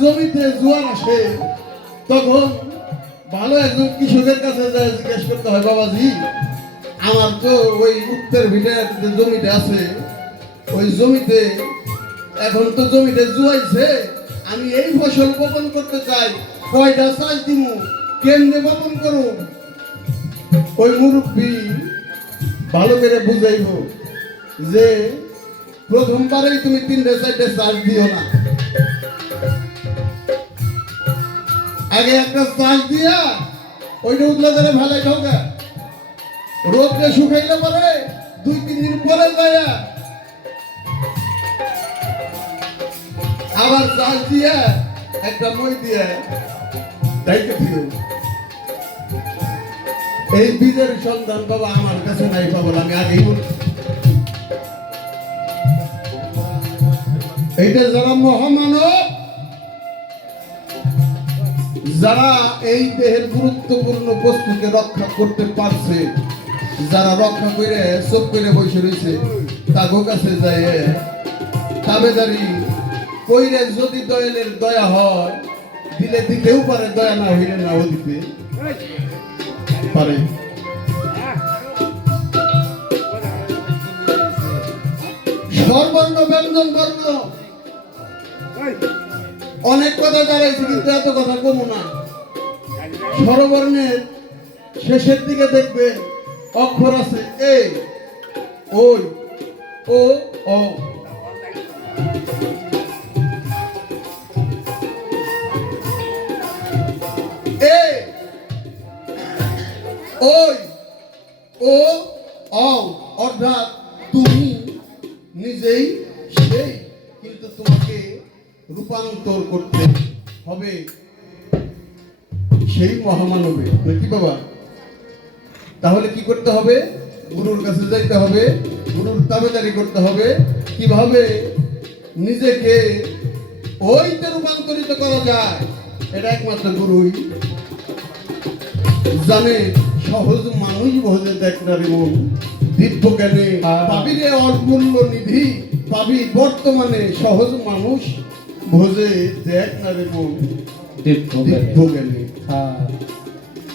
জমিতে জোয়ার আসে তখন ভালো একজন কৃষকের কাছে যায় জিজ্ঞেস করতে হয়, বাবাজি আমার তো ওই উত্তর ভিটার যে জমিটা আছে ওই জমিতে এখন তো জমিতে জুয়াইছে, আমি এই ফসল বপন করতে চাই, কয়টা চাষ দিমু, কেমনে বপন করব? ওই মুরব্বী ভালো করে বুঝাইব যে প্রথমবারেই তুমি 3-4টা চাষ দিও না, আগে একটা চাষ দিয়া ওইটা উতলা ধরে ভালাই ঢোকা, রোদে শুকাইলে পরে 2-3 দিন পরে যায় আবার চাষ দিয়া একটা মই দিয়া দায়িত্ব দিও। এই বীজের সন্ধান বাবা আমার কাছে নাই পাবো, আমি আগেই বলছি। এইটা যারা মহামানব, যারা এই দেহের গুরুত্বপূর্ণ বস্তুকে রক্ষা করতে পারছে, যারা রক্ষা করে চোখ করে বসে রয়েছে, তাদের কাছে যায় তাবেদারি কইরে যদি দয়ালের দয়া হয় দিলে দিতেও পারে, দয়া না হইলে নাও দিতে পারে। স্বরবর্ণ ব্যঞ্জন বর্ণ অনেক কথা দাঁড়াইছে, কিন্তু এত কথা কমু না। স্বরবর্ণের শেষের দিকে দেখবে অক্ষর আছে এ, ওই, ও, অ। এ, ওই, ও, অ অর্থাৎ তুমি নিজেই সেই, কিন্তু তোমাকে রূপান্তর করতে হবে সেই মহামানবে, নাকি বাবা? তাহলে কি করতে হবে? গুরুর কাছে যাইতে হবে, গুরুর তাবেদারি করতে হবে। কিভাবে নিজেকে ওইতে রূপান্তরিত করা যায় এটা একমাত্র গুরুই জানে। সহজ মানুষ ভোজে দেখনারি মন, দিব্য জ্ঞানে পাবি রে অমূল্য নিধি, পাবি বর্তমানে সহজ মানুষ ভোজে দেখনারি মন, দিব্য জ্ঞানে।